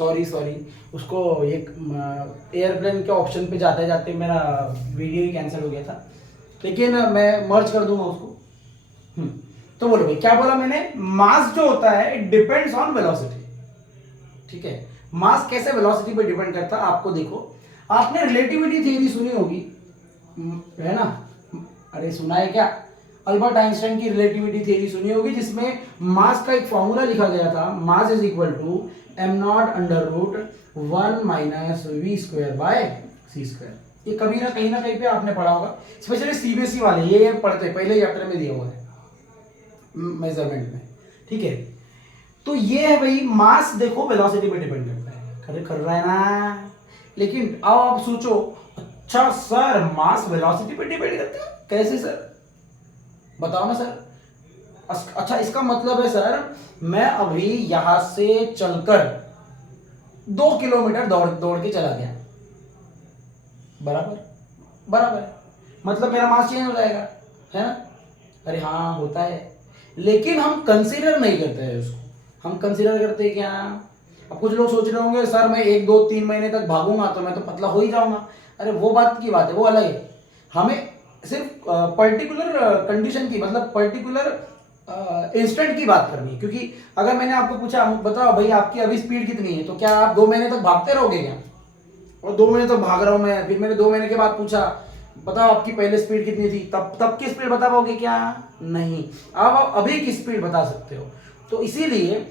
Sorry उसको एक airplane के ऑप्शन पे जाते जाते मेरा वीडियो ही कैंसिल हो गया था, लेकिन मैं मर्ज कर दूंगा उसको। तो बोलो भाई क्या बोला मैंने, मास जो होता है इट डिपेंड्स ऑन वेलोसिटी। ठीक है, मास कैसे वेलोसिटी पे डिपेंड करता है आपको देखो, आपने रिलेटिविटी थ्योरी सुनी होगी, है ना? अरे सुना है क्या? अल्बर्ट आइंस्टाइन की रिलेटिविटी थ्योरी सुनी होगी, जिसमें मास का एक फॉर्मूला लिखा गया था, mass is equal to m0 √1 minus v square by c square. ये कभी ना कहीं पे आपने पढ़ा होगा, स्पेशली सीबीएसई वाले ये पढ़ते पहले चैप्टर में दिया हुआ है मेजरमेंट में। ठीक है, तो ये है भाई मास देखो वेलोसिटी पे डिपेंड करता है, कर रहा है ना। लेकिन अब आप सोचो, अच्छा सर मास वेलोसिटी पे डिपेंड करता है, कैसे सर? बताओ ना सर। अच्छा इसका मतलब है सर मैं अभी यहां से चलकर 2 किलोमीटर दौड़ के चला गया, बराबर मतलब मेरा मास चेंज हो जाएगा, है ना? अरे हाँ होता है, लेकिन हम कंसीडर नहीं करते हैं उसको। हम कंसीडर करते हैं क्या? अब कुछ लोग सोच रहे होंगे सर मैं 1 2 3 महीने तक भागूंगा तो मैं तो पतला हो ही जाऊंगा। अरे वो बात की बात है, वो अलग है। हमें सिर्फ पर्टिकुलर कंडीशन की, मतलब पर्टिकुलर इंस्टेंट की बात करनी है। क्योंकि अगर मैंने आपको पूछा बताओ भाई आपकी अभी स्पीड कितनी है, तो क्या आप 2 महीने तक भागते रहोगे क्या? और 2 महीने तक भाग रहा हूं मैं, फिर मैंने 2 महीने के बाद पूछा बताओ आपकी पहले स्पीड कितनी थी, तब की स्पीड बता पाओगे क्या? नहीं। आप अभी की स्पीड बता सकते हो। तो इसीलिए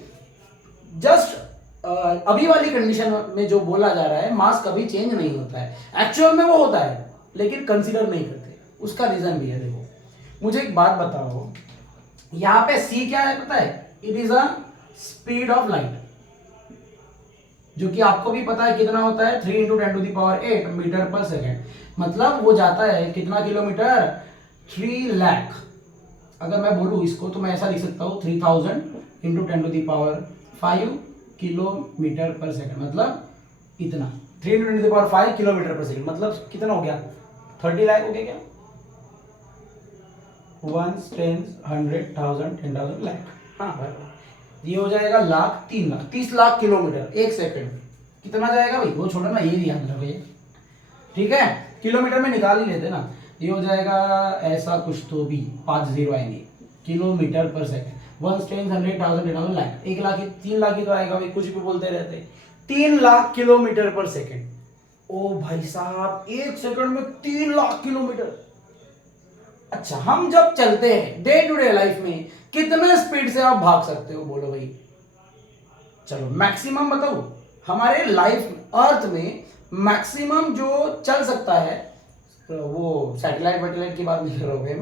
जस्ट अभी वाली कंडीशन में जो बोला जा रहा है मास कभी चेंज नहीं होता है, एक्चुअल में वो होता है लेकिन कंसीडर नहीं करते। उसका रीजन भी है। देखो मुझे एक बात बताओ, यहां पे c क्या है पता है? It is a speed of light, जो कि आपको भी पता है कितना होता है, 3 × 10⁸ मीटर पर सेकेंड। मतलब वो जाता है कितना किलोमीटर? 3 लाख। अगर मैं बोलूं इसको तो मैं ऐसा लिख सकता हूं 3000 × 10⁵ किलोमीटर पर सेकेंड, मतलब इतना। 3 × 10⁵ किलोमीटर पर सेकेंड मतलब कितना हो गया? 30 लाख हो गया क्या? 1 10 100 1000 10,000 लाख। हाँ ये हो जाएगा लाख, 3 लाख, 30 लाख किलोमीटर एक सेकंड। कितना जाएगा भाई? वो छोड़ो ना, ये ध्यान रखो ये। ठीक है, किलोमीटर में निकाल ही लेते ना। ये हो जाएगा ऐसा कुछ तो भी 5 0 आएंगे, किलोमीटर पर सेकंड। 1 10 100 1000 10,000 लाख, 1 लाख 3 लाख ही तो आएगा भाई, कुछ भी बोलते रहते। 3 लाख किलोमीटर पर सेकंड। ओ भाई साहब, एक सेकंड में 3 लाख किलोमीटर। अच्छा हम जब चलते हैं डे टू डे लाइफ में कितने स्पीड से आप भाग सकते हो बोलो भाई? चलो मैक्सिमम बताओ, हमारे लाइफ अर्थ में मैक्सिमम जो चल सकता है, वो सैटेलाइट वैटेलाइट की बात नहीं कर रहा हूँ मैं,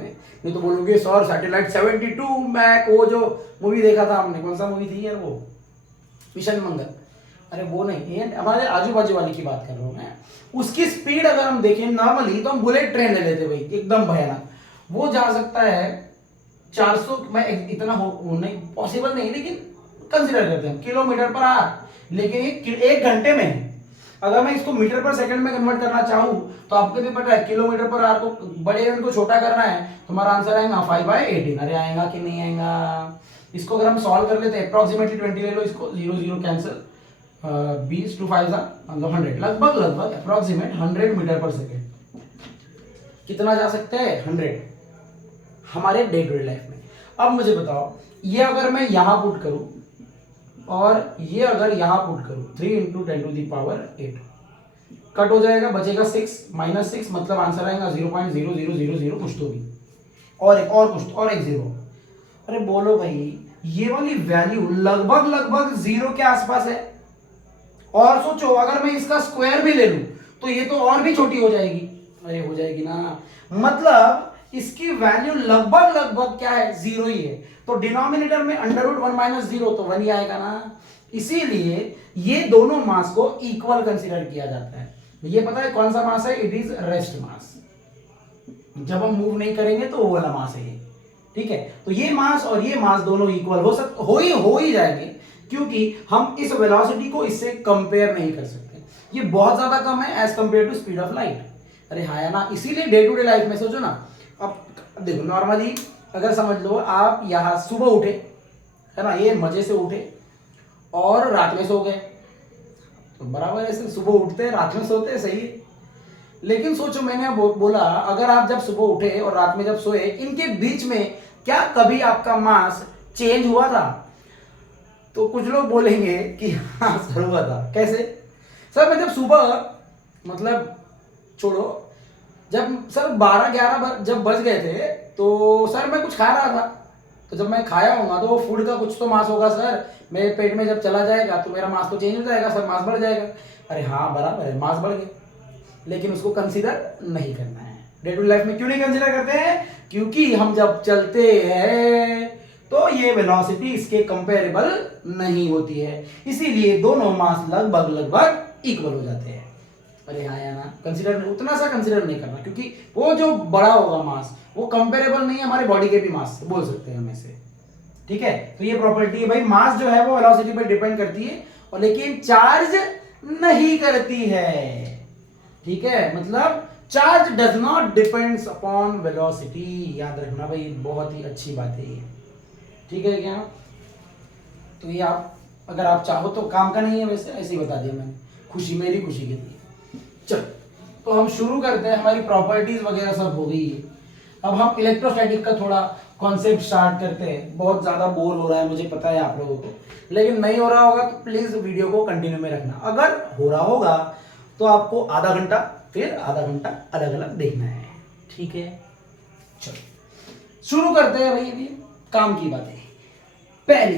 नहीं तो बोलोगे सर सैटेलाइट 72 मैक, वो जो मूवी देखा था हमने, कौन सा मूवी थी यार वो, मिशन मंगल। अरे वो नहीं, ये हमारे आजू बाजू वाली की बात कर रहा हूँ मैं। उसकी स्पीड अगर हम देखें नॉर्मली तो हम बुलेट ट्रेन ले लेते भाई, एकदम भयानक। वो जा सकता है 400, मैं इतना हो नहीं पॉसिबल नहीं, लेकिन कंसिडर करते हैं किलोमीटर पर आवर। लेकिन एक घंटे में अगर मैं इसको मीटर पर सेकंड में कन्वर्ट करना चाहूँ तो आपको भी पता है किलोमीटर पर आवर को बड़े यूनिट को छोटा करना है, तुम्हारा आंसर आएगा 5/18। अरे आएगा कि नहीं आएगा? इसको अगर हम सॉल्व कर लेते हैं अप्रोक्सीमेटली 20 ले लो, इसको 0 0 कैंसिल, 20 2 5 मतलब 100, लगभग अप्रोक्सीमेट 100 मीटर पर सेकेंड। कितना जा सकते हैं? 100 हमारे डे टू डे लाइफ में। अब मुझे बताओ, ये अगर मैं यहां पुट करूं और ये अगर यहां पुट करूं 3 × 10⁸ कट हो जाएगा, बचेगा 6 -6, मतलब आंसर आएगा 0.0000 कुछ तो भी, और एक जीरो। अरे बोलो भाई, ये वाली वैल्यू लगभग 0 के आसपास है। और सोचो अगर मैं इसका स्क्वायर भी ले लूं तो ये तो और भी छोटी हो जाएगी। अरे हो जाएगी ना, मतलब इसकी वैल्यू लगभग क्या है? 0 ही है। तो डिनोमिनेटर में √1 - 0 तो 1 ही आएगा ना। इसीलिए ये दोनों मास को इक्वल कंसीडर किया जाता है। ये पता है कौन सा मास है? It is rest mass. जब हम मूव नहीं करेंगे तो वो वाला मास है ये। ठीक है, तो ये मास और ये मास दोनों इक्वल हो ही जाएंगे, क्योंकि हम इस वेलोसिटी को इससे कंपेयर नहीं कर सकते। ये बहुत ज्यादा कम है as compare to speed of light. अरे हाँ है ना, इसीलिए डे टू डे लाइफ में सोचो ना। अब देखो नॉर्मली अगर समझ लो आप यहां सुबह उठे, है ना, ये मजे से उठे और रात में सो गए, तो बराबर ऐसे सुबह उठते हैं रात में सोते हैं, सही है। लेकिन सोचो मैंने बोला अगर आप जब सुबह उठे और रात में जब सोए, इनके बीच में क्या कभी आपका मास चेंज हुआ था? तो कुछ लोग बोलेंगे कि हाँ सर हुआ था। कैसे? सर मैं जब सुबह मतलब छोड़ो, जब सर 12-11 जब बज गए थे तो सर मैं कुछ खा रहा था, तो जब मैं खाया होगा तो वो फूड का कुछ तो मास होगा सर, मेरे पेट में जब चला जाएगा तो मेरा मास तो चेंज हो जाएगा सर, मास बढ़ जाएगा। अरे हाँ बराबर है, मास बढ़ गया, लेकिन उसको कंसीडर नहीं करना है। डे टू लाइफ में क्यों नहीं कंसीडर करते हैं? क्योंकि हम जब चलते हैं तो ये वेलोसिटी इसके कंपेरेबल नहीं होती है, इसीलिए दोनों मास लगभग इक्वल हो जाते हैं। अरे हाँ या ना, कंसीडर उतना सा कंसीडर नहीं करना, क्योंकि वो जो बड़ा होगा मास वो कंपेरेबल नहीं है हमारे बॉडी के भी मास बोल सकते हैं हम ऐसे। ठीक है, तो ये प्रॉपर्टी है भाई, मास जो है वो वेलोसिटी पर डिपेंड करती है और लेकिन चार्ज नहीं करती है। ठीक है, मतलब charge does not depends upon velocity, याद रखना भाई, बहुत ही अच्छी बात है ये। ठीक है क्या? तो ये आप अगर आप चाहो तो काम का नहीं है, वैसे ऐसे ही बता दिया मैंने, खुशी मेरी खुशी के लिए। चलो तो हम शुरू करते हैं, हमारी प्रॉपर्टीज वगैरह सब हो गई है। अब हम इलेक्ट्रोस्टैटिक का थोड़ा कॉन्सेप्ट स्टार्ट करते हैं। बहुत ज्यादा बोर हो रहा है मुझे पता है आप लोगों को, लेकिन नहीं हो रहा होगा तो प्लीज वीडियो को कंटिन्यू में रखना। अगर हो रहा होगा तो आपको आधा घंटा फिर आधा घंटा अलग अलग देखना है। ठीक है, चलो शुरू करते हैं भाई। अभी काम की बातें। पहली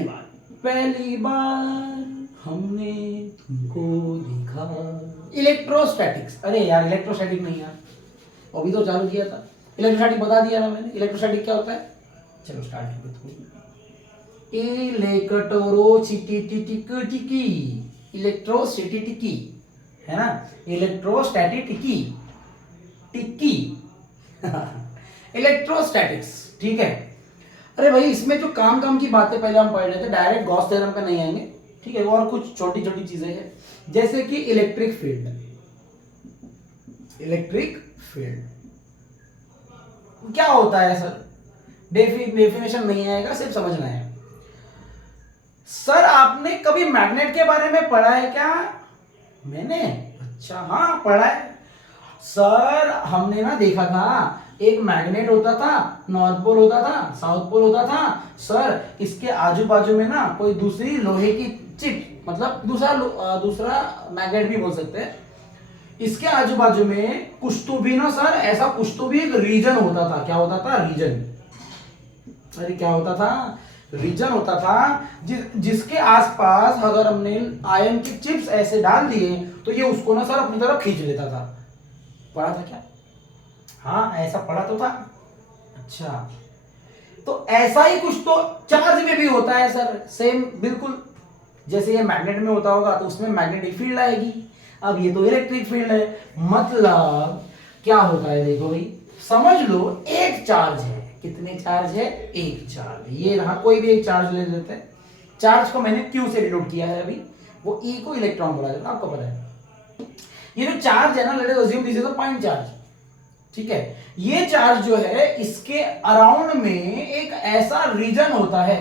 बार हमने तुमको देखा, इलेक्ट्रोस्टैटिक्स। अरे यार इलेक्ट्रोस्टैटिक नहीं यार, अभी तो चालू किया था। इलेक्ट्रोस्टैटिक बता दिया ना मैंने, इलेक्ट्रोस्टैटिक क्या होता है। चलो स्टार्ट करते हैं। इलेक्ट्रोस्टैटिकी है ना, इलेक्ट्रोस्टैटिकी टिक्की इलेक्ट्रोस्टैटिक्स। ठीक है, अरे भाई इसमें जो काम की बातें पहले हम पढ़ रहे थे, डायरेक्ट गॉस थ्योरम पे नहीं आएंगे। ठीक है, और कुछ छोटी छोटी चीजें हैं जैसे कि इलेक्ट्रिक फील्ड। इलेक्ट्रिक फील्ड क्या होता है सर? डेफिनेशन नहीं आएगा, सिर्फ समझना है। सर आपने कभी मैग्नेट के बारे में पढ़ा है क्या? मैंने अच्छा हाँ पढ़ा है सर। हमने ना देखा था एक मैग्नेट होता था, नॉर्थ पोल होता था, साउथ पोल होता था। सर इसके आजू बाजू में ना कोई दूसरी लोहे की चिप, मतलब दूसरा मैग्नेट भी बोल सकते हैं, इसके आजू बाजू में कुछ तो भी ना सर, ऐसा कुछ तो भी एक रीजन होता था। क्या होता था? रीजन। अरे क्या होता था? रीजन होता था जिसके आसपास अगर हमने आयन की चिप्स ऐसे डाल दिए तो ये उसको ना सर अपनी तरफ खींच लेता था। पढ़ा था क्या? हाँ ऐसा पढ़ा तो था। अच्छा, तो ऐसा ही कुछ तो चार्ज में भी होता है सर, सेम बिल्कुल जैसे ये मैग्नेट में होता होगा तो उसमें मैग्नेटिक फील्ड आएगी। अब ये तो इलेक्ट्रिक फील्ड है, मतलब क्या होता है देखो भाई, समझ लो एक चार्ज है। कितने चार्ज है? एक चार्ज। ये रहा, कोई भी एक चार्ज ले लेते हैं। चार्ज को मैंने Q से डिनोट किया है अभी, वो E को इलेक्ट्रॉन बोला जाता है, आपको पता है। ये जो चार्ज है ना, let us assume this is a point charge. ठीक है, ये चार्ज जो है इसके अराउंड में एक ऐसा रीजन होता है।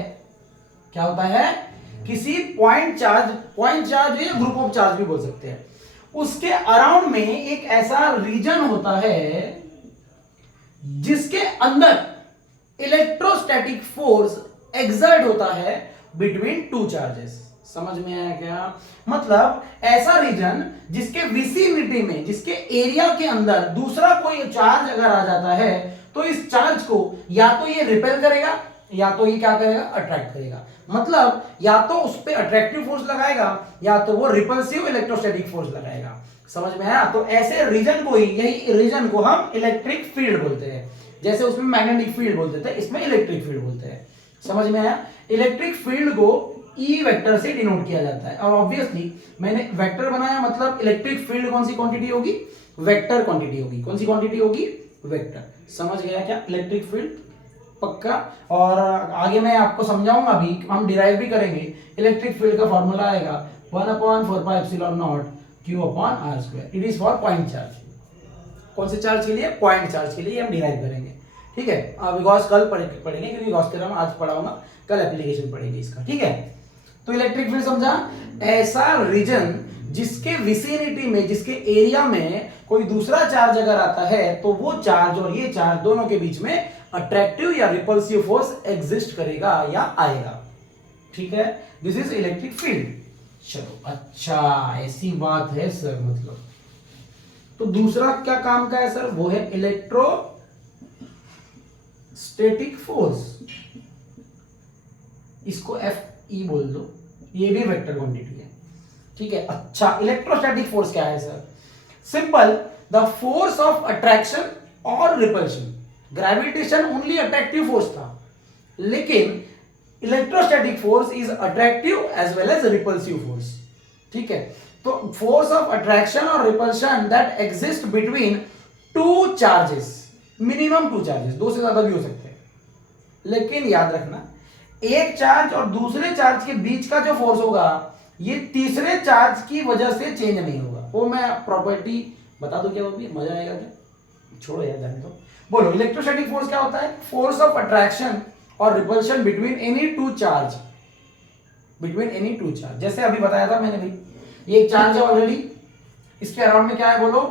क्या होता है? किसी पॉइंट चार्ज या ग्रुप ऑफ चार्ज भी बोल सकते हैं, उसके अराउंड में एक ऐसा रीजन होता है जिसके अंदर इलेक्ट्रोस्टैटिक फोर्स एक्सर्ट होता है बिटवीन टू चार्जेस। समझ में आया क्या? मतलब ऐसा रीजन जिसके विसिनिटी में, जिसके एरिया के अंदर दूसरा कोई चार्ज अगर आ जाता है तो इस चार्ज को या तो ये रिपेल करेगा या तो ये क्या करेगा? अट्रैक्ट करेगा। मतलब या तो उस पर अट्रैक्टिव फोर्स लगाएगा या तो वो रिपल्सिव इलेक्ट्रोस्टैटिक फोर्स लगाएगा। समझ में आया? तो ऐसे रीजन को ही, यही रीजन को हम इलेक्ट्रिक फील्ड बोलते हैं। जैसे उसमें मैग्नेटिक फील्ड बोलते थे, इसमें इलेक्ट्रिक फील्ड बोलते हैं। समझ में आया? इलेक्ट्रिक फील्ड को ई वेक्टर से डिनोट किया जाता है। और ऑब्वियसली मैंने वेक्टर बनाया, मतलब इलेक्ट्रिक फील्ड कौन सी क्वांटिटी होगी? वेक्टर क्वांटिटी होगी। कौन सी क्वांटिटी होगी? वेक्टर। समझ गया क्या? इलेक्ट्रिक फील्ड पक्का। और आगे मैं आपको समझाऊंगा भी, हम डिराइव भी करेंगे। इलेक्ट्रिक फील्ड का फॉर्मूला आएगा 1/4πε0 Q/r²। It is for point charge. कौन से चार्ज के लिए? पॉइंट चार्ज के लिए हम डिराइव करेंगे। ठीक है, अब गॉस कल पढ़ेंगे, क्योंकि गॉस थ्योरम आज पढ़ाऊंगा, कल एप्लीकेशन पढ़ेंगे इसका। ठीक है, तो इलेक्ट्रिक फील्ड समझा, ऐसा रीजन जिसके विसिनिटी में, जिसके एरिया में कोई दूसरा चार्ज अगर आता है तो वो चार्ज और ये चार्ज दोनों के बीच में अट्रैक्टिव या रिपल्सिव फोर्स एग्जिस्ट करेगा या आएगा। ठीक है, दिस इज इलेक्ट्रिक फील्ड। चलो अच्छा, ऐसी बात है सर, मतलब तो दूसरा क्या काम का है सर, वो है इलेक्ट्रोस्टैटिक फोर्स, इसको एफ ई बोल दो, ये भी वेक्टर क्वांटिटी है। ठीक है, अच्छा इलेक्ट्रोस्टैटिक फोर्स क्या है sir, simple, the force of attraction और repulsion. Gravitation only attractive force था, लेकिन electrostatic force is attractive as well as repulsive force. ठीक है, तो फोर्स ऑफ अट्रैक्शन और repulsion that exist between two charges, minimum two charges, दो से ज्यादा भी हो सकते हैं, लेकिन याद रखना एक चार्ज और दूसरे चार्ज के बीच का जो फोर्स होगा ये तीसरे चार्ज की वजह से चेंज नहीं होगा। वो मैं प्रॉपर्टी बता दूं क्या, वो भी मजा आएगा क्या, छोड़ो यार जाने दो। बोलो इलेक्ट्रोस्टैटिक फोर्स क्या होता है, फोर्स ऑफ अट्रैक्शन और repulsion between any two charge, between any two charge. जैसे अभी बताया था मैंने भी, ये एक चार्ज है ऑलरेडी, इसके अराउंड में क्या है बोलो,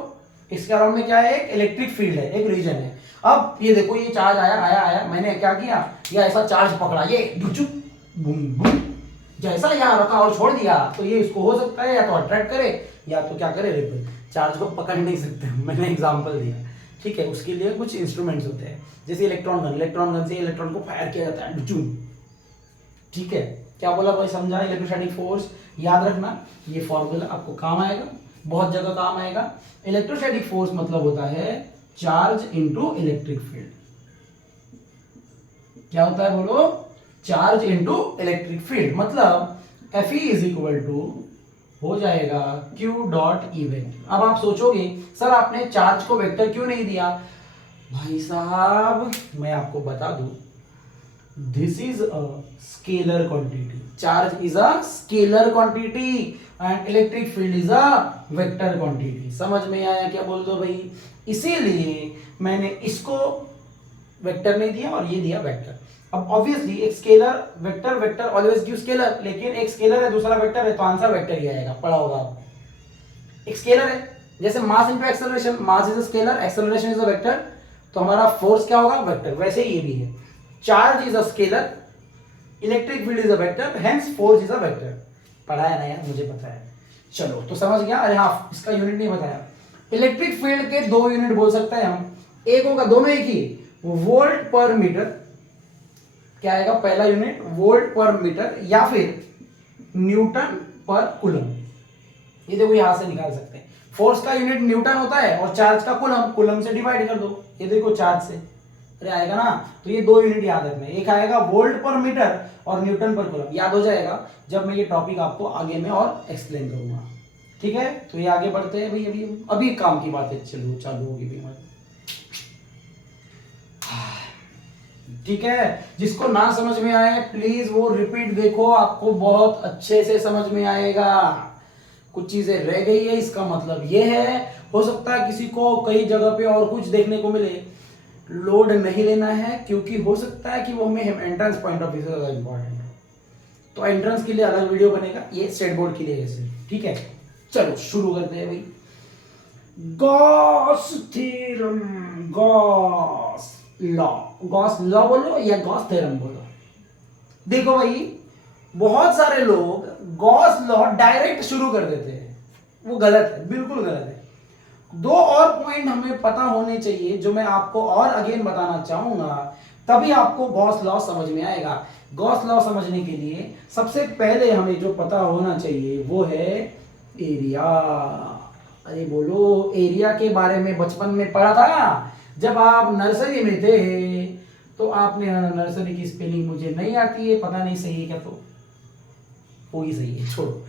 इसके अराउंड में क्या है, एक इलेक्ट्रिक फील्ड है, एक रीजन है। अब ये देखो ये चार्ज आया आया आया, मैंने क्या किया, ये ऐसा चार्ज पकड़ा, ये बूम बूम, जैसा यहाँ रखा और छोड़ दिया, तो ये इसको हो सकता है या तो अट्रैक्ट करे या तो क्या करे, रिपल। चार्ज को पकड़ नहीं सकते, मैंने एग्जांपल दिया। ठीक है, उसके लिए कुछ इंस्ट्रूमेंट्स होते हैं, जैसे इलेक्ट्रॉन गन, इलेक्ट्रॉन गन से इलेक्ट्रॉन को फायर किया जाता है, डुचूम। ठीक है, क्या बोला भाई, समझा इलेक्ट्रोस्टैटिक फोर्स। याद रखना ये फॉर्मूला आपको काम आएगा, बहुत जगह काम आएगा। इलेक्ट्रोस्टैटिक फोर्स मतलब होता है चार्ज इनटू इलेक्ट्रिक फील्ड। क्या होता है बोलो, चार्ज इनटू इलेक्ट्रिक फील्ड, मतलब Fe इज इक्वल टू हो जाएगा Q डॉट ई वेक्टर। अब आप सोचोगे सर आपने चार्ज को वेक्टर क्यों नहीं दिया, भाई साहब मैं आपको बता दूं, this is a scalar quantity, charge is a scalar quantity and electric field is a vector quantity. समझ में आया क्या, बोल दो भाई। इसीलिए मैंने इसको वेक्टर नहीं दिया और ये दिया वेक्टर। अब ऑब्वियसली एक scalar vector, vector always give scalar, लेकिन एक स्केलर है दूसरा वेक्टर है, तो आंसर वेक्टर ही आएगा, पढ़ा होगा आपने। एक स्केलर है, जैसे mass into acceleration, mass is a scalar, acceleration is a vector, तो हमारा फोर्स क्या होगा, वेक्टर। वैसे ही ये भी है, charge is a scalar, electric field is a vector, hence force is a vector. पढ़ा है ना यार, मुझे पता है। चलो तो समझ गया। अरे हाँ, इसका यूनिट नहीं बताया। इलेक्ट्रिक फील्ड के दो यूनिट बोल सकते हैं हम, एक होगा, दोनों एक ही, वोल्ट पर मीटर। क्या आएगा पहला यूनिट, वोल्ट पर मीटर, या फिर न्यूटन पर कूलम। ये देखो यहां से निकाल सकते हैं, फोर्स का यूनिट न्यूटन होता है और चार्ज का कूलम, कूलम से डिवाइड कर दो, ये देखो चार्ज से, अरे आएगा ना। तो ये दो यूनिट याद रखना, एक आएगा वोल्ट पर मीटर और न्यूटन पर कूलम। याद हो जाएगा जब मैं ये टॉपिक आपको आगे में और एक्सप्लेन करूंगा। ठीक है, तो ये आगे बढ़ते हैं भाई, अभी काम की बात है, चलो चालू होगी भी हमारी। ठीक है, जिसको ना समझ में आए प्लीज वो रिपीट देखो, आपको बहुत अच्छे से समझ में आएगा। कुछ चीजें रह गई है, इसका मतलब ये है, हो सकता है किसी को कई जगह पे और कुछ देखने को मिले, लोड नहीं लेना है, क्योंकि हो सकता है कि वो हमें एंट्रेंस पॉइंट ऑफ व्यू से ज्यादा इंपॉर्टेंट है। तो एंट्रेंस के लिए अलग वीडियो बनेगा, ये स्टेट बोर्ड के लिए ऐसे। ठीक है, चलो शुरू करते हैं भाई। Gauss theorem, Gauss law, Gauss law बोलो या गॉस थ्योरम बोलो। देखो भाई, बहुत सारे लोग गॉस लॉ डायरेक्ट शुरू कर देते हैं, वो गलत है, बिल्कुल गलत है। दो और पॉइंट हमें पता होने चाहिए जो मैं आपको और अगेन बताना चाहूंगा, तभी आपको गॉस लॉ समझ में आएगा। गॉस लॉ समझने के लिए सबसे पहले हमें जो पता होना चाहिए वो है एरिया। अरे बोलो, एरिया के बारे में बचपन में पढ़ा था जब आप नर्सरी में थे, तो आपने, नर्सरी की स्पेलिंग मुझे नहीं आती है, पता नहीं सही है क्या, तो वो ही सही है, छोड़ो।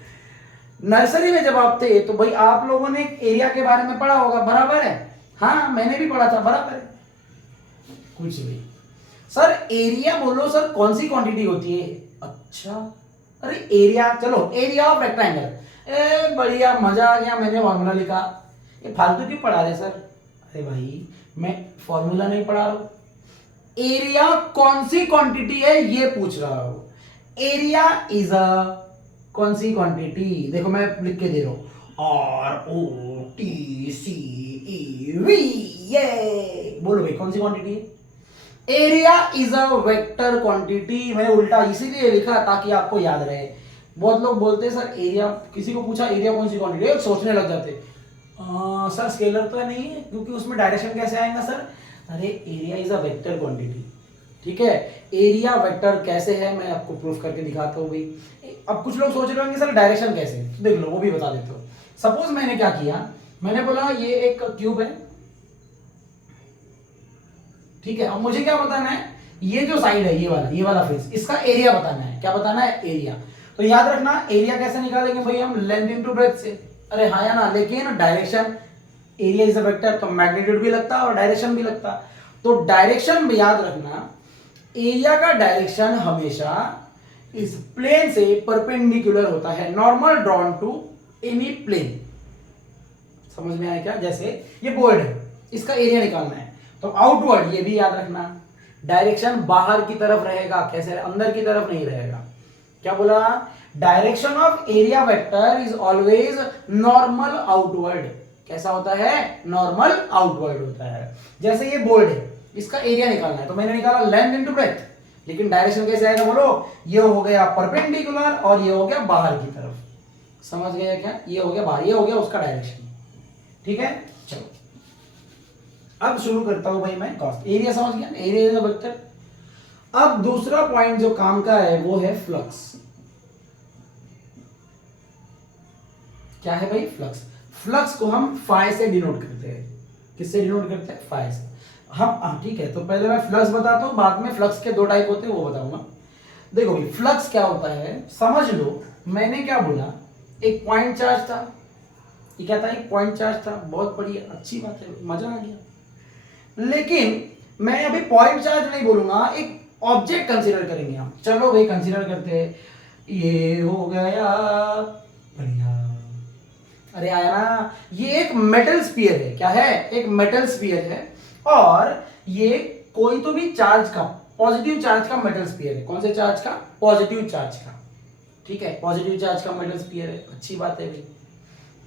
नर्सरी में जब आप थे तो भाई आप लोगों ने एरिया के बारे में पढ़ा होगा, बराबर है। हाँ मैंने भी पढ़ा था, बराबर है। कुछ भी सर, एरिया बोलो सर, कौन सी क्वांटिटी होती है, अच्छा अरे एरिया, चलो एरिया ऑफ रेक्टेंगल, ए बढ़िया, मजा आ गया, मैंने फॉर्मूला लिखा। ये फालतू क्यों पढ़ा रहे सर, अरे भाई मैं फॉर्मूला नहीं पढ़ा रहा हूं, एरिया कौन सी क्वांटिटी है ये पूछ रहा हूं। एरिया इज अ कौन सी क्वांटिटी? देखो मैं लिख के दे रहा हूं, ROTCEV, ये बोलो भाई कौन सी क्वांटिटी है? Area is a vector quantity. मैंने उल्टा इसीलिए लिखा ताकि आपको याद रहे। बहुत लोग बोलते हैं सर एरिया, किसी को पूछा एरिया कौन सी क्वांटिटी है, सोचने लग जाते सर स्केलर तो नहीं है क्योंकि उसमें डायरेक्शन कैसे आएगा सर? अरे area is a vector quantity, ठीक है। एरिया वेक्टर कैसे है मैं आपको प्रूफ करके दिखाता हूँ भाई। अब कुछ लोग सोच रहे होंगे सर डायरेक्शन कैसे, तो देख लो वो भी बता देते हो। सपोज मैंने क्या किया, मैंने बोला ये एक क्यूब है, ठीक है। अब मुझे क्या बताना है, ये जो साइड है ये वाला फेस, इसका एरिया बताना है। क्या बताना है? एरिया। तो याद रखना एरिया कैसे निकालेंगे भाई हम? लेंथ इनटू ब्रेड्थ से। अरे हाँ या ना, लेकिन direction, area is a vector तो मैग्नीट्यूड भी लगता और डायरेक्शन भी लगता। तो डायरेक्शन में याद रखना, एरिया का डायरेक्शन हमेशा इस प्लेन से परपेंडिकुलर होता है, normal drawn to any plane. समझ में आया क्या? जैसे ये बोर्ड है, इसका एरिया निकालना है तो आउटवर्ड, ये भी याद रखना डायरेक्शन बाहर की तरफ रहेगा। कैसे? अंदर की तरफ नहीं रहेगा। क्या बोला? Direction of area vector is always normal outward. कैसा होता है? नॉर्मल आउटवर्ड होता है। जैसे ये बोर्ड है, इसका एरिया निकालना है तो मैंने निकाला लेंथ इनटू ब्रेड्थ, लेकिन डायरेक्शन कैसे आएगा बोलो? ये हो गया परपेंडिकुलर और ये हो गया बाहर की तरफ। समझ गया क्या? ये हो गया बाहर, ये हो गया उसका डायरेक्शन, ठीक है। चलो अब शुरू करता हूं भाई मैं कॉस्ट। एरिया समझ गया, एरिया इज अ वेक्टर। अब दूसरा पॉइंट जो काम का है वो है फ्लक्स। क्या है भाई? फ्लक्स। फ्लक्स को हम फाई से डिनोट करते हैं। किससे डिनोट करते हैं? फाई से। हम ठीक है, तो पहले मैं फ्लक्स बताता हूं, बाद में फ्लक्स के दो टाइप होते हैं वो बताऊंगा। देखो भाई फ्लक्स क्या होता है समझ लो। मैंने क्या बोला, एक पॉइंट चार्ज था, ये क्या था? एक पॉइंट चार्ज था। बहुत बढ़िया, अच्छी बात है, मजा आ गया। लेकिन मैं अभी पॉइंट चार्ज नहीं बोलूंगा, एक ऑब्जेक्ट कंसीडर करेंगे हम। चलो भाई कंसीडर करते हैं, ये हो गया बढ़िया। अरे आया ना, ये एक मेटल स्फीयर है। क्या है? एक मेटल स्फीयर है और ये कोई तो भी चार्ज का, पॉजिटिव चार्ज का मेटल स्फीयर है। कौन से चार्ज का? पॉजिटिव चार्ज का, ठीक है। पॉजिटिव चार्ज का मेटल स्फीयर है, अच्छी बात है भाई।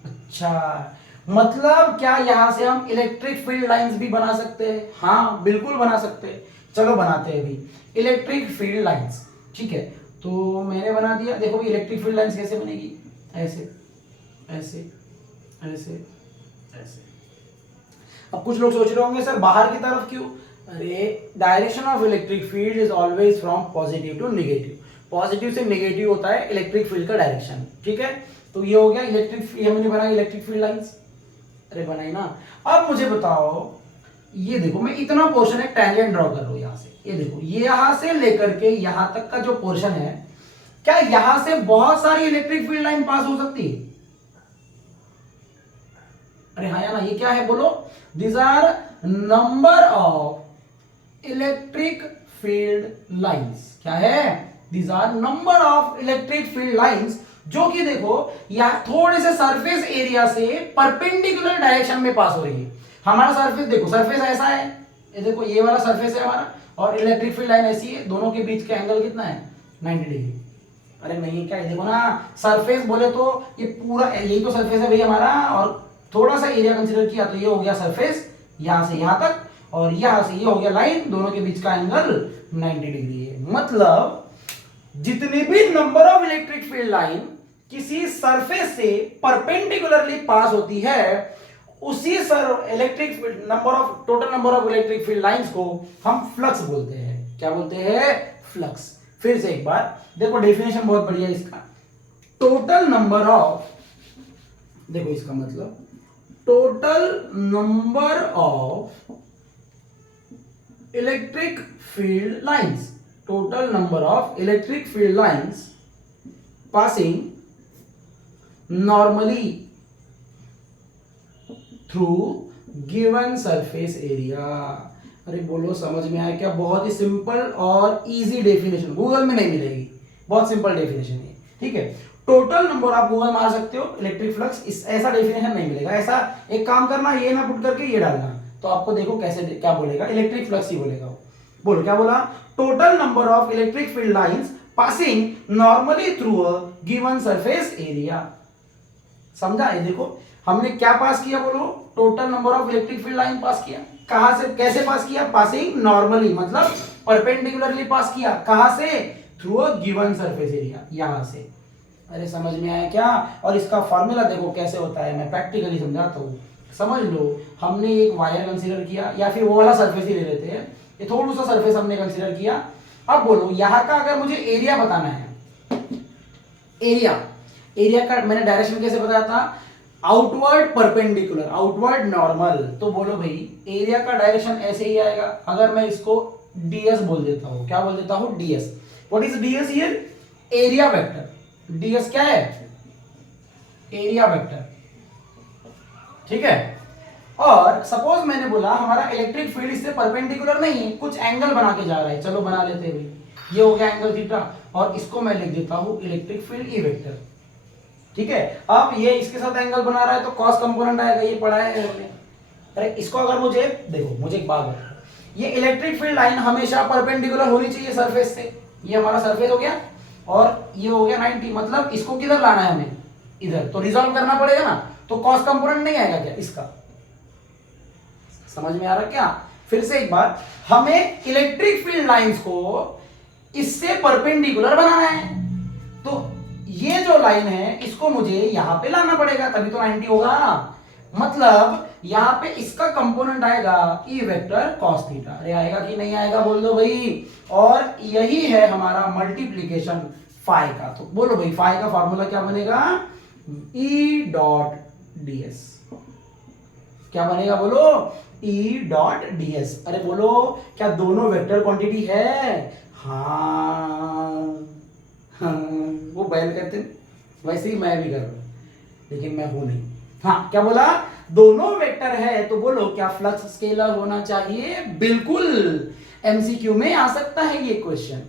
अच्छा, मतलब क्या यहां से हम इलेक्ट्रिक फील्ड लाइंस भी बना सकते हैं? हाँ बिल्कुल बना सकते हैं। चलो बनाते हैं भाई इलेक्ट्रिक फील्ड लाइंस, ठीक है। तो मैंने बना दिया। देखो भाई इलेक्ट्रिक फील्ड लाइंस कैसे बनेगी? ऐसे ऐसे ऐसे ऐसे। अब कुछ लोग सोच रहे होंगे सर बाहर की तरफ क्यों? अरे direction of electric field is always from positive to negative. Positive से नेगेटिव होता है इलेक्ट्रिक फील्ड का डायरेक्शन, ठीक है। तो ये हो गया इलेक्ट्रिक, ये मैंने बनाया इलेक्ट्रिक फील्ड लाइंस। अरे बनाई ना। अब मुझे बताओ, ये देखो मैं इतना पोर्शन एक टैंजेंट ड्रॉ कर रहा हूं यहां से। ये देखो ये यहां से लेकर के यहां तक का जो पोर्शन है, क्या यहां से बहुत सारी इलेक्ट्रिक फील्ड लाइन पास हो सकती है? अरे हाँ या ना, ये क्या है बोलो? This are number of electric field lines. क्या है? This are number of electric field lines, जो कि देखो या थोड़े से सरफेस एरिया से परपेंडिकुलर डायरेक्शन में पास हो रही है। हमारा सरफेस देखो, सरफेस ऐसा है, ये देखो ये वाला सरफेस है हमारा, और इलेक्ट्रिक फील्ड लाइन ऐसी है। दोनों के बीच का एंगल कितना है? 90 डिग्री। अरे नहीं, क्या है देखो ना, सरफेस बोले तो ये पूरा यही तो सरफेस है भाई हमारा, और थोड़ा सा एरिया कंसीडर किया तो ये हो गया सरफेस यहां से यहां तक, और यहां से ये हो गया लाइन। दोनों के बीच का एंगल 90 डिग्री है। मतलब जितनी भी number of electric field line किसी सरफेस से परपेंडिकुलरली पास होती है, उसी electric field number of, total number of electric field lines को हम फ्लक्स बोलते हैं। क्या बोलते हैं? फ्लक्स। फिर से एक बार देखो, डेफिनेशन बहुत बढ़िया है इसका। टोटल नंबर ऑफ, देखो इसका मतलब total number of electric field lines, total number of electric field lines passing normally through given surface area। अरे बोलो समझ में आया क्या? बहुत ही सिंपल और इजी डेफिनेशन, गूगल में नहीं मिलेगी, बहुत सिंपल डेफिनेशन है, ठीक है। टोटल नंबर आप गूगल मार सकते हो, इलेक्ट्रिक फ्लक्स, इस ऐसा डेफिनेशन नहीं मिलेगा। ऐसा एक काम करना, ये ना पुट करके ये डालना, तो आपको देखो कैसे क्या बोलेगा, इलेक्ट्रिक फ्लक्स ही बोलेगा। बोलो क्या बोला? Total number of electric field lines passing normally through a given surface area. समझा? ये देखो हमने क्या पास किया बोलो, total number of electric field line pass किया। कहां से, कैसे पास किया? पासिंग नॉर्मली मतलब परपेंडिकुलरली पास किया। कहां से? Through a given surface area, यहां से। अरे समझ में आया क्या? और इसका फॉर्मूला देखो कैसे होता है, मैं प्रैक्टिकली समझाता हूँ, समझ लो। हमने एक वायर कंसीडर किया, या फिर वो वाला सरफेस ही ले लेते हैं, ये थोड़ा सा सरफेस हमने कंसीडर किया। अब बोलो यहाँ का अगर मुझे एरिया बताना है, एरिया का मैंने डायरेक्शन कैसे बताया था? Outward perpendicular, outward normal. तो बोलो भाई एरिया का डायरेक्शन ऐसे ही आएगा। अगर मैं इसको ds बोल देता हूँ, क्या बोल देता हूँ? ds। What is ds here? Area vector. ds क्या है? एरिया वेक्टर, ठीक है। और सपोज मैंने बोला हमारा इलेक्ट्रिक फील्ड इससे परपेंडिकुलर नहीं है, कुछ एंगल बना के जा रहा है, चलो बना लेते हैं भाई। ये हो गया एंगल थीटा, और इसको मैं लिख देता हूँ इलेक्ट्रिक फील्ड ई वेक्टर, ठीक है। अब ये इसके साथ एंगल बना रहा है तो कॉस कंपोनेंट आएगा, ये पढ़ा है हमने। अरे इसको अगर मुझे देखो, मुझे एक बात बताओ, ये इलेक्ट्रिक फील्ड लाइन हमेशा परपेंडिकुलर होनी चाहिए सरफेस से। ये हमारा सरफेस हो गया, और ये हो गया 90, मतलब इसको किधर लाना है हमें? इधर। तो रिजॉल्व करना पड़ेगा ना, तो कॉस कंपोनेंट नहीं आएगा क्या इसका? समझ में आ रहा क्या? फिर से एक बार, हमें इलेक्ट्रिक फील्ड लाइंस को इससे परपेंडिकुलर बनाना है, तो ये जो लाइन है इसको मुझे यहां पे लाना पड़ेगा, तभी तो 90 होगा। मतलब यहां पे इसका कंपोनेंट आएगा ई वेक्टर कॉस थीटा। अरे आएगा कि नहीं आएगा बोल दो भाई। और यही है हमारा मल्टीप्लीकेशन फाई का। तो बोलो भाई फाई का फॉर्मूला क्या बनेगा? E dot ds। क्या बनेगा बोलो? E dot ds। अरे बोलो क्या दोनों वेक्टर क्वांटिटी है? हाँ, वो बैल कहते हैं, वैसे ही मैं भी कर रहा हूं, लेकिन मैं हूं नहीं। हाँ, क्या बोला? दोनों वेक्टर है, तो बोलो क्या फ्लक्स स्केलर होना चाहिए? बिल्कुल, एमसीक्यू में आ सकता है ये क्वेश्चन।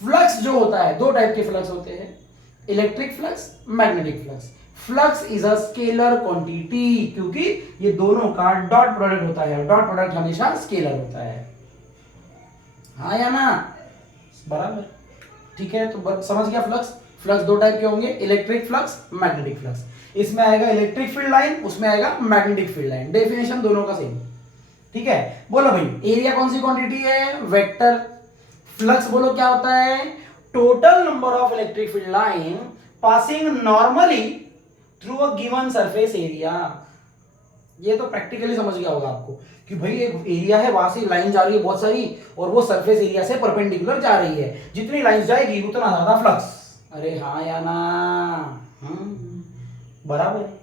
फ्लक्स जो होता है, दो टाइप के फ्लक्स होते हैं, electric flux, magnetic flux. Flux is a scalar quantity, क्योंकि ये दोनों का डॉट प्रोडक्ट होता है, डॉट प्रोडक्ट हमेशा स्केलर होता है। हाँ या ना? बराबर, ठीक है। तो समझ गया फ्लक्स। फ्लक्स दो टाइप के होंगे, इलेक्ट्रिक फ्लक्स, मैग्नेटिक फ्लक्स। इसमें आएगा इलेक्ट्रिक फील्ड लाइन, उसमें आएगा मैग्नेटिक फील्ड लाइन। डेफिनेशन दोनों का सेम, ठीक है। बोलो भाई एरिया कौन सी क्वांटिटी है? वेक्टर। फ्लक्स बोलो क्या होता है? Total number of electric field line passing normally through a given surface area. ये तो प्रैक्टिकली समझ गया होगा आपको कि भाई एक एरिया है, वहां से लाइन जा रही है बहुत सारी, और वो सरफेस एरिया से परपेंडिकुलर जा रही है, जितनी लाइन जाएगी उतना ज्यादा फ्लक्स। अरे हाँ या ना? बराबर है।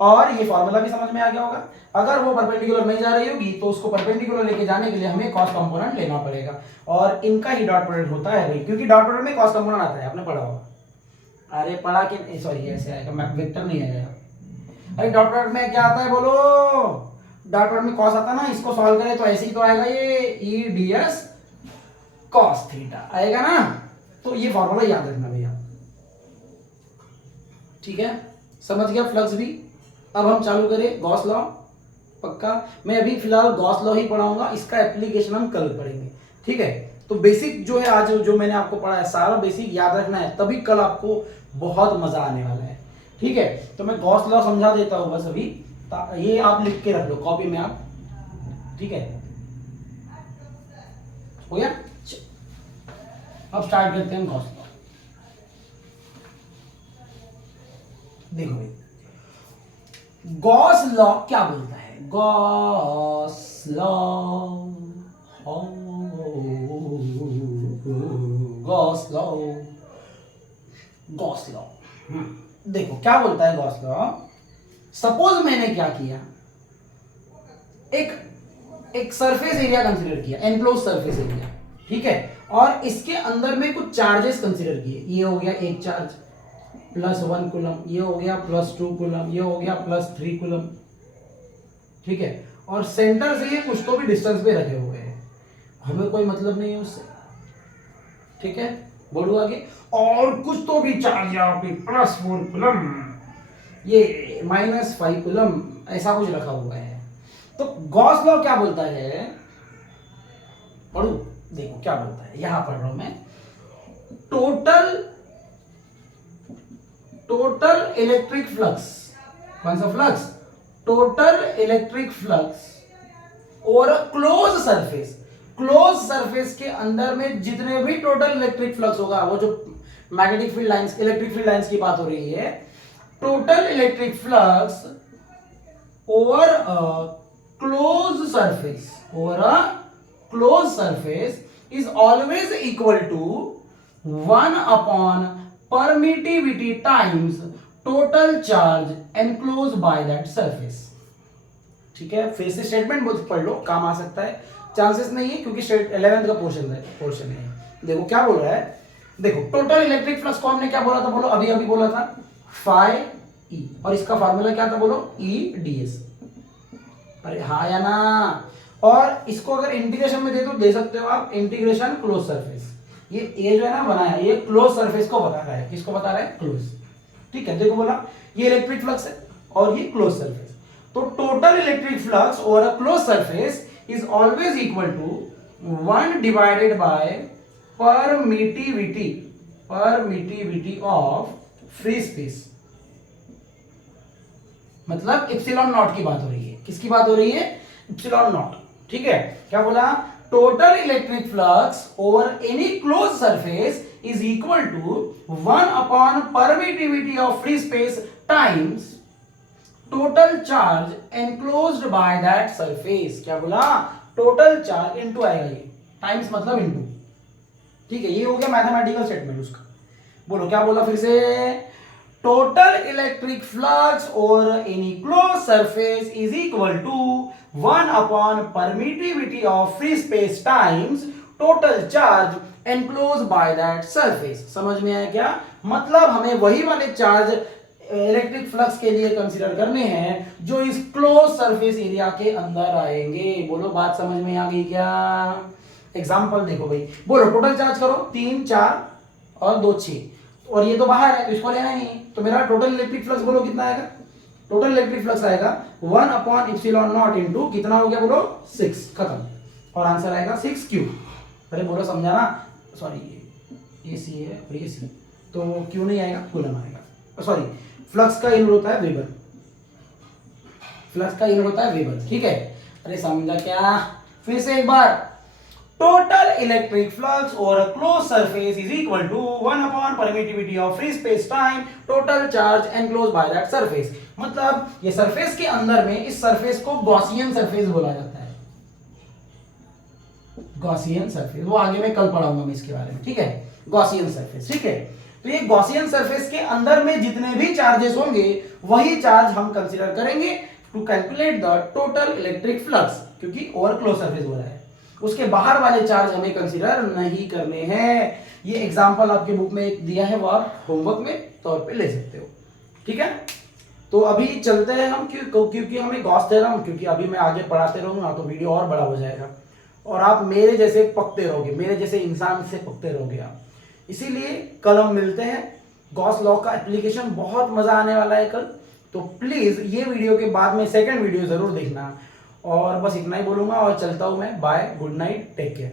और ये फॉर्मूला भी समझ में आ गया होगा। अगर वो परपेंडिकुलर नहीं जा रही होगी तो उसको परपेंडिकुलर लेके जाने के लिए हमें कॉस कंपोनेंट लेना पड़ेगा, और इनका ही डॉट प्रोडक्ट होता है भाई, क्योंकि डॉट प्रोडक्ट में कॉस कंपोनेंट आता है, आपने पढ़ा होगा। अरे पढ़ा कि सॉरी, ऐसे आएगा, वेक्टर नहीं आएगा। अरे डॉट प्रोडक्ट में क्या आता है बोलो? डॉट प्रोडक्ट में कॉस आता है ना, इसको सॉल्व करें तो ऐसे ही तो आएगा, ये ई ds कॉस थीटा आएगा ना। तो ये फॉर्मूला याद रखना भैया, ठीक है। समझ गया फ्लक्स भी। अब हम चालू करें गॉस लॉ, पक्का। मैं अभी फिलहाल गॉस लॉ ही पढ़ाऊंगा, इसका एप्लीकेशन हम कल पढ़ेंगे, ठीक है। तो बेसिक जो है आज जो मैंने आपको पढ़ा है सारा बेसिक याद रखना है, तभी कल आपको बहुत मजा आने वाला है, ठीक है। तो मैं गॉस लॉ समझा देता हूँ बस अभी, ये आप लिख के रख लो कॉपी में आप, ठीक है। हो गया? अब स्टार्ट करते हैं गॉस लॉ। देखो भाई गॉस लॉ क्या बोलता है? Gauss law, Gauss law, Gauss law. देखो क्या बोलता है गॉस लॉ। सपोज मैंने क्या किया, एक सरफेस एरिया कंसीडर किया, एनक्लोज सरफेस एरिया, ठीक है। और इसके अंदर में कुछ चार्जेस कंसीडर किए। ये हो गया एक चार्ज +1 कूलम, ये हो गया +2 कूलम, ये हो गया +3 कूलम, ठीक है। और सेंटर से ये कुछ तो भी डिस्टेंस पे रखे हुए हैं, हमें कोई मतलब नहीं है उससे, ठीक है। बोलो आगे। और कुछ तो भी चार्ज यहाँ पे +4 कूलम, ये -5 कूलम, ऐसा कुछ रखा हुआ है। तो गॉस लॉ क्या बोलता है? पढ़ू, देखो क्या बोलता है, यहां पढ़ रहा हूं मैं। टोटल इलेक्ट्रिक फ्लक्स, कौन सा फ्लक्स, टोटल इलेक्ट्रिक फ्लक्स और क्लोज सरफेस, क्लोज सरफेस के अंदर में जितने भी टोटल इलेक्ट्रिक फ्लक्स होगा, वो जो magnetic field lines, electric field lines की बात हो रही है, total electric flux over close surface, over a close surface is always equal to 1 upon permittivity times total charge enclose by that surface. ठीक है, फिर से स्टेटमेंट बहुत पढ़ लो, काम आ सकता है, चांसेस नहीं है क्योंकि 11th का पोर्शन है। देखो क्या बोल रहा है, देखो टोटल इलेक्ट्रिक फ्लक्स को हमने क्या बोला था, बोलो, अभी बोला था फाई ई, और इसका फार्मूला क्या था, बोलो ई डी एस। अरे हाँ या ना, और इसको अगर इंटीग्रेशन में दे दो, दे सकते हो आप इंटीग्रेशन क्लोज सरफेस। ये जो है ना बनाया, ये क्लोज सरफेस को बता रहा है, किसको बता रहा है, क्लोज। ठीक है, देखो बोला ये इलेक्ट्रिक फ्लक्स है और ये क्लोज सरफेस, तो total electric flux over a close surface is always equal to 1 divided by permittivity of free space, मतलब इप्सिलॉन नॉट की बात हो रही है, किसकी बात हो रही है, इप्सिलॉन नॉट। ठीक है, क्या बोला, total electric flux over any close surface is equal to 1 upon permittivity of free space times total charge enclosed by that surface. क्या बोला, टोटल चार्ज इनटू आएगा, ये टाइम्स मतलब इनटू। ठीक है, ये हो गया मैथमेटिकल स्टेटमेंट उसका। बोलो क्या बोला फिर से, total electric flux over any close surface is equal to 1 upon permittivity of free space times total charge enclose by that surface. समझ में आया क्या, मतलब हमें वही वाले चार्ज इलेक्ट्रिक फ्लक्स के लिए कंसीडर करने हैं जो इस क्लोज सरफेस एरिया के अंदर आएंगे। बोलो बात समझ में आ गई क्या, एग्जांपल देखो भाई, बोलो टोटल चार्ज करो 3 4 और 2 6, और ये तो बाहर है तो इसको लेना नहीं, तो मेरा टोटल इलेक्ट्रिक फ्लक्स बोलो कितना आएगा, टोटल इलेक्ट्रिक फ्लक्स आएगा 1 अपॉन इप्सिलॉन नॉट इनटू कितना हो गया, बोलो 6, खत्म, और आंसर आएगा 6 क्यू। अरे बोलो समझा ना, सॉरी ये सी है और ये सी, तो क्यू नहीं आएगा, कूलम आएगा, सॉरी फ्लक्स का यूनिट होता है वेबर, फ्लक्स का यूनिट होता है वेबर। ठीक है, अरे समझा क्या, फिर से एक बार, टोटल इलेक्ट्रिक फ्लक्स और close surface is equal to 1 upon permittivity of free space time total charge enclose by that surface. मतलब ये सरफेस के अंदर में, इस सरफेस को गॉसियन सरफेस बोला जाता है, गॉसियन सरफेस, वो आगे मैं कल पढ़ाऊंगा मैं इसके बारे में। ठीक है, गॉसियन सरफेस। ठीक है, तो ये गॉसियन सरफेस के अंदर में जितने भी चार्जेस होंगे वही चार्ज हम कंसीडर करेंगे to calculate the total electric flux, क्योंकि ओवर क्लोज सरफेस बोला है, उसके बाहर वाले चार्ज हमें कंसीडर नहीं करने हैं। ये एग्जांपल आपके बुक में एक दिया है, वो आप होमवर्क में तौर पे ले सकते हो। ठीक है, तो अभी चलते हैं हम, क्योंकि हमें गॉस दे रहा हूं, क्योंकि अभी मैं आगे पढ़ाते रहूंगा तो वीडियो और बड़ा हो जाएगा और आप मेरे जैसे पकते रहोगे, मेरे जैसे इंसान से पकते रहोगे आप। इसीलिए कल हम मिलते हैं, गॉस लॉ का एप्लीकेशन बहुत मजा आने वाला है कल, तो प्लीज ये वीडियो के बाद में सेकंड वीडियो जरूर देखना। और बस इतना ही बोलूंगा और चलता हूं मैं, bye, good night, take care.